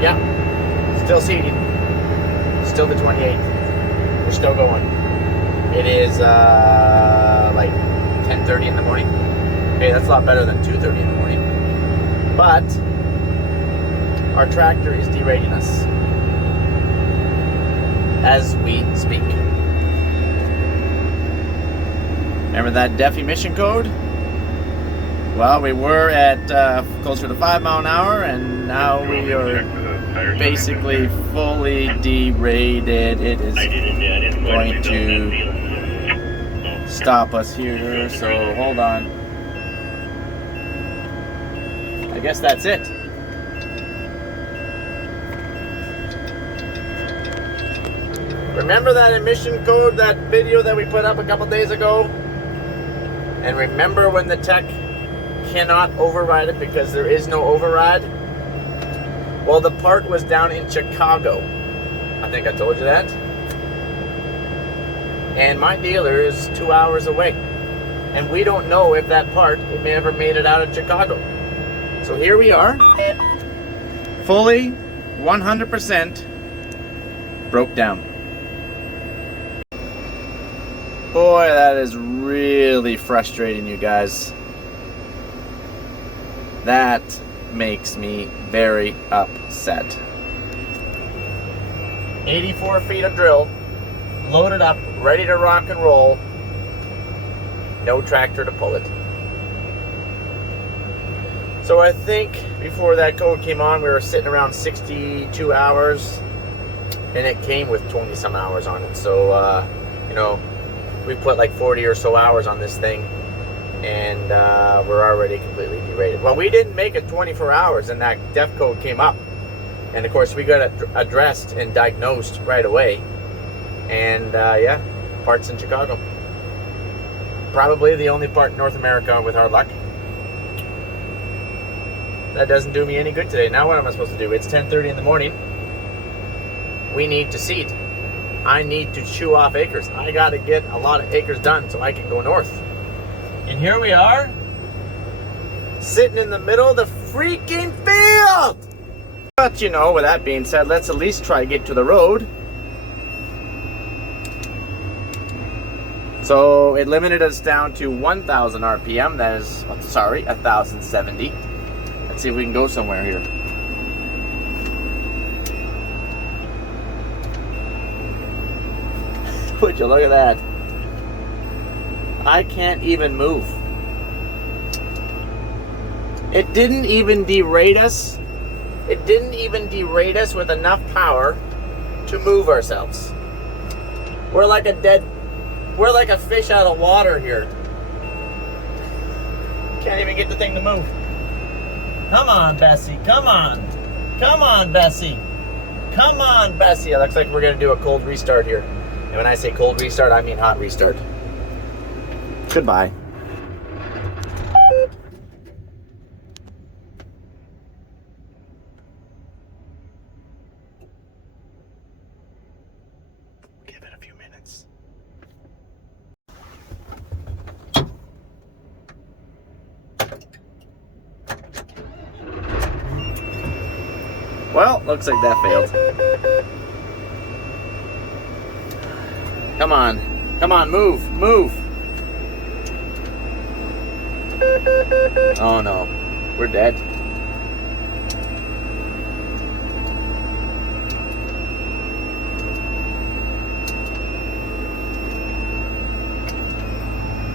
Yeah, still seeding. Still the 28th. We're still going. It is like 10:30 in the morning. Hey, that's a lot better than 2:30 in the morning. But our tractor is derating us as we speak. Remember that DEF emission code? Well, we were at closer to 5 miles an hour, and now we are basically fully derated. It is going to stop us here, so hold on. I guess that's it. Remember that emission code, that video that we put up a couple days ago? And remember when the tech cannot override it because there is no override? Well, the part was down in Chicago. I think I told you that. And my dealer is 2 hours away. And we don't know if that part, it may ever made it out of Chicago. So here we are. Fully, 100% broke down. Boy, that is really frustrating, you guys. That makes me very upset. 84 feet of drill, loaded up, ready to rock and roll. No tractor to pull it. So I think before that code came on, we were sitting around 62 hours, and it came with 20 some hours on it. So, you know, we put like 40 or so hours on this thing, and we're already completely derated. Well, we didn't make it 24 hours, and that DEF code came up. And of course, we got it addressed and diagnosed right away. And yeah, parts in Chicago. Probably the only part in North America with hard luck. That doesn't do me any good today. Now what am I supposed to do? It's 10:30 in the morning. We need to seed. I need to chew off acres. I got to get a lot of acres done so I can go north. And here we are, sitting in the middle of the freaking field. But you know, with that being said, let's at least try to get to the road. So it limited us down to 1,000 RPM. That is, sorry, 1,070. Let's see if we can go somewhere here. Would you look at that? I can't even move. It didn't even derate us. It didn't even derate us with enough power to move ourselves. We're like a fish out of water here. Can't even get the thing to move. Come on, Bessie. Come on. Come on, Bessie. Come on, Bessie. It looks like we're going to do a cold restart here. And when I say cold restart, I mean hot restart. Goodbye. Give it a few minutes. Well, looks like that failed. Come on. Come on, move. Move. Oh no. We're dead.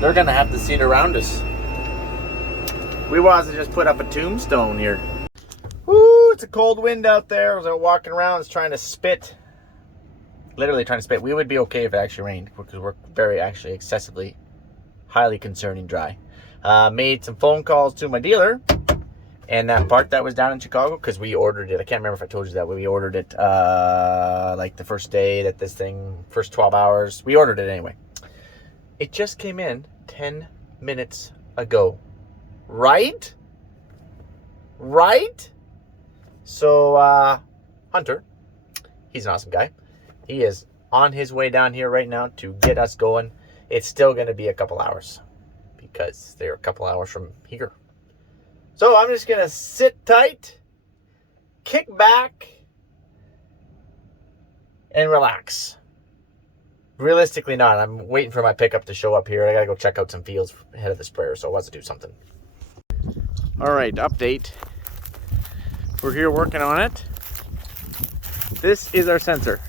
They're gonna have to seed around us. We was to just put up a tombstone here. Woo, it's a cold wind out there. As I'm walking around, it's trying to spit. Literally trying to spit. We would be okay if it actually rained because we're very actually excessively, highly concerning dry. Made some phone calls to my dealer and that part that was down in Chicago because we ordered it. I can't remember if I told you that. We ordered it like the first day that this thing, first 12 hours. We ordered it anyway. It just came in 10 minutes ago. Right? Right? So, Hunter, he's an awesome guy. He is on his way down here right now to get us going. It's still going to be a couple hours because they're a couple hours from here. So I'm just going to sit tight kick back and relax. Realistically not. I'm waiting for my pickup to show up here. I gotta go check out some fields ahead of the sprayer, so I want to do something. All right, update. We're here working on it. This is our sensor.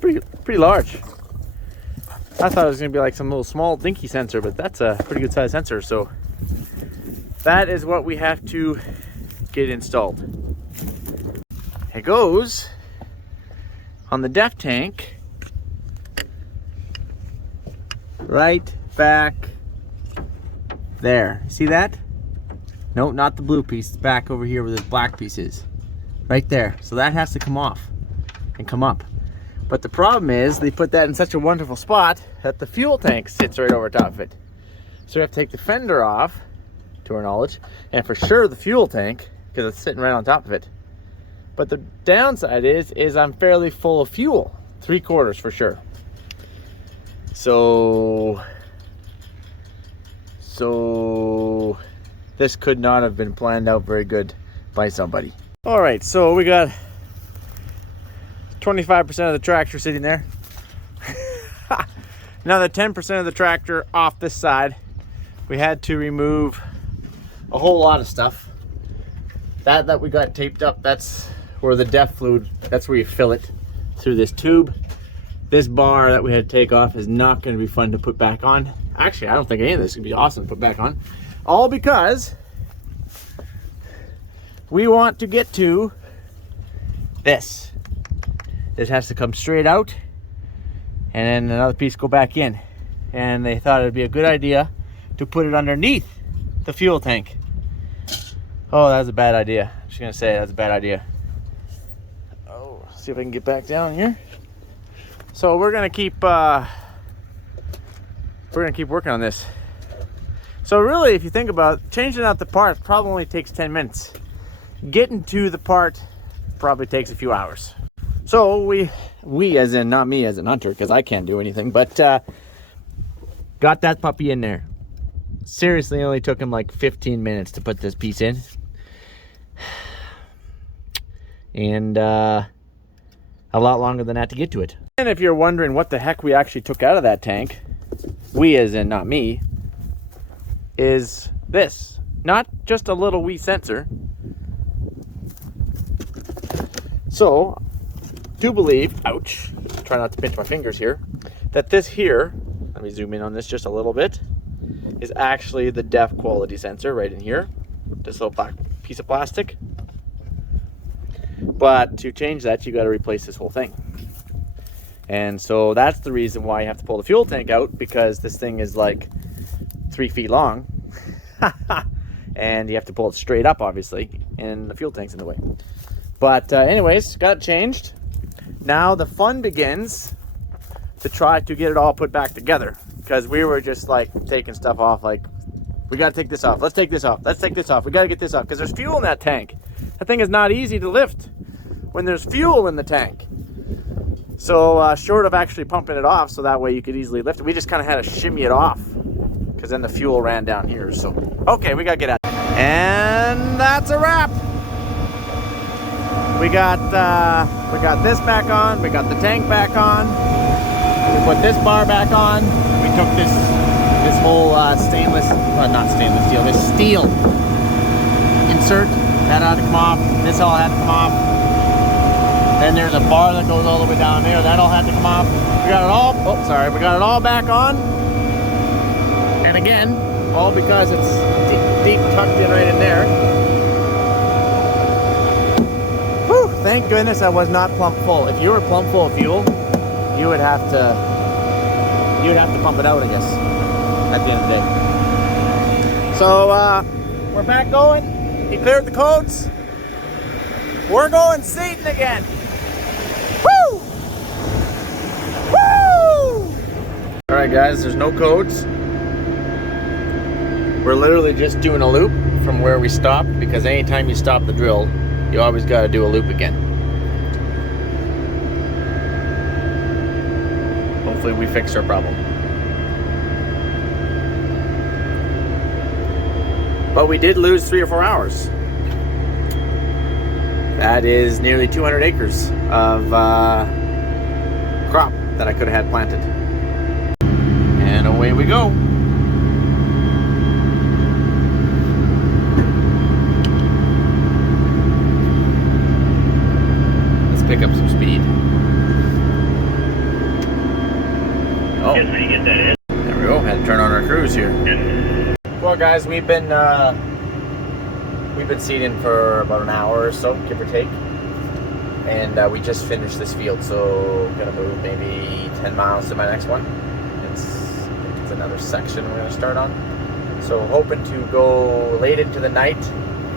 Pretty large. I thought it was gonna be like some little small dinky sensor, but that's a pretty good size sensor. So that is what we have to get installed. It goes on the def tank right back there. See that? No, not the blue piece. It's back over here where this black piece is. Right there. So that has to come off and come up. But the problem is they put that in such a wonderful spot that the fuel tank sits right over top of it. So we have to take the fender off, to our knowledge, and for sure the fuel tank, because it's sitting right on top of it. But the downside is I'm fairly full of fuel, 3/4 for sure. So this could not have been planned out very good by somebody. All right, so we got 25% of the tractor sitting there. Another 10% of the tractor off this side. We had to remove a whole lot of stuff. That we got taped up, that's where the def fluid, that's where you fill it through this tube. This bar that we had to take off is not going to be fun to put back on. Actually, I don't think any of this is going to be awesome to put back on. All because we want to get to this. This has to come straight out and then another piece go back in. And they thought it would be a good idea to put it underneath the fuel tank. Oh, that was a bad idea. I'm just going to say that's a bad idea. Oh, see if I can get back down here. So we're going to keep working on this. So really, if you think about it, changing out the parts probably only takes 10 minutes. Getting to the part probably takes a few hours. So we as in, not me as an hunter, because I can't do anything, but got that puppy in there. Seriously, it only took him like 15 minutes to put this piece in. And a lot longer than that to get to it. And if you're wondering what the heck we actually took out of that tank, we as in, not me, is this. Not just a little wee sensor. So, do believe, ouch, try not to pinch my fingers here, that this here, let me zoom in on this just a little bit, is actually the def quality sensor right in here. This little black piece of plastic. But to change that, you got to replace this whole thing. And so that's the reason why you have to pull the fuel tank out, because this thing is like 3 feet long. And you have to pull it straight up, obviously, and the fuel tank's in the way. But anyways, got it changed. Now the fun begins to try to get it all put back together, because we were just like taking stuff off, like, we got to take this off, let's take this off, let's take this off, we got to get this off, because there's fuel in that tank. That thing is not easy to lift when there's fuel in the tank. So short of actually pumping it off so that way you could easily lift it, we just kind of had to shimmy it off, because then the fuel ran down here. So okay, we got to get out. And that's a wrap. We got this back on, we got the tank back on, we put this bar back on, we took this whole stainless, well, not stainless steel, this steel insert, that had to come off, this all had to come off. Then there's a bar that goes all the way down there, that all had to come off. We got it all, oh sorry, we got it all back on. And again, all because it's deep tucked in right in there. Thank goodness I was not plump full. If you were plump full of fuel, you would have to pump it out, I guess, at the end of the day. So we're back going. He cleared the codes. We're going seating again. Woo! Woo! All right, guys. There's no codes. We're literally just doing a loop from where we stopped, because anytime you stop the drill, you always got to do a loop again. Hopefully we fixed our problem. But we did lose 3 or 4 hours. That is nearly 200 acres of crop that I could have had planted. And away we go. Let's pick up some speed. Oh, there we go. Had to turn on our cruise here. Well, guys, we've been seeding for about an hour or so, give or take, and we just finished this field, so gonna move maybe 10 miles to my next one. It's another section we're gonna start on, so hoping to go late into the night,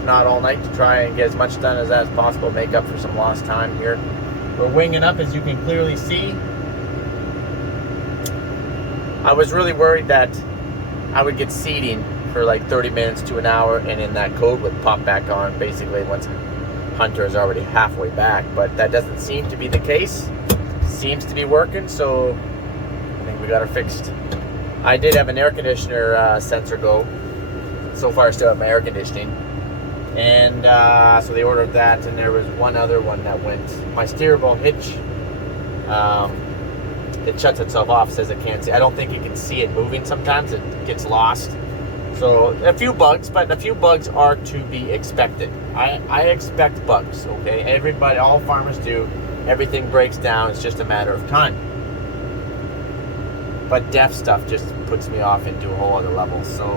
not all night, to try and get as much done as that's possible, make up for some lost time here. We're winging up, as you can clearly see. I was really worried that I would get seeding for like 30 minutes to an hour, and then that code would pop back on basically once Hunter is already halfway back, but that doesn't seem to be the case. Seems to be working, so I think we got her fixed. I did have an air conditioner sensor go. So far I still have my air conditioning, and so they ordered that, and there was one other one that went. My steering wheel hitch, it shuts itself off, says it can't see. I don't think you can see it moving sometimes, it gets lost. So a few bugs, but a few bugs are to be expected. I expect bugs, okay? Everybody, all farmers do. Everything breaks down, it's just a matter of time. But DEF stuff just puts me off into a whole other level. So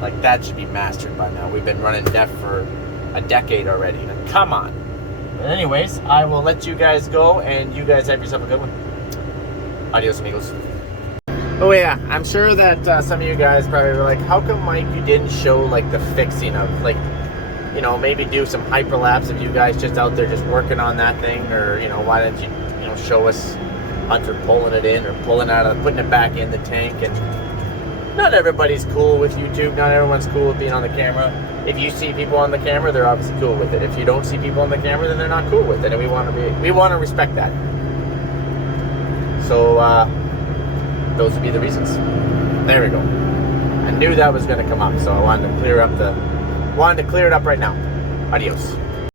like that should be mastered by now. We've been running DEF for a decade already. Now, come on. But anyways, I will let you guys go, and you guys have yourself a good one. Adios, amigos. Oh yeah, I'm sure that some of you guys probably were like, how come, Mike, you didn't show like the fixing of, like, you know, maybe do some hyperlapse of you guys just out there just working on that thing, or, you know, why didn't you, you know, show us Hunter pulling it in or pulling out of, putting it back in the tank. And not everybody's cool with YouTube. Not everyone's cool with being on the camera. If you see people on the camera, they're obviously cool with it. If you don't see people on the camera, then they're not cool with it, and we want to respect that. So those would be the reasons. There we go. I knew that was going to come up, so I wanted to clear it up right now. Adios.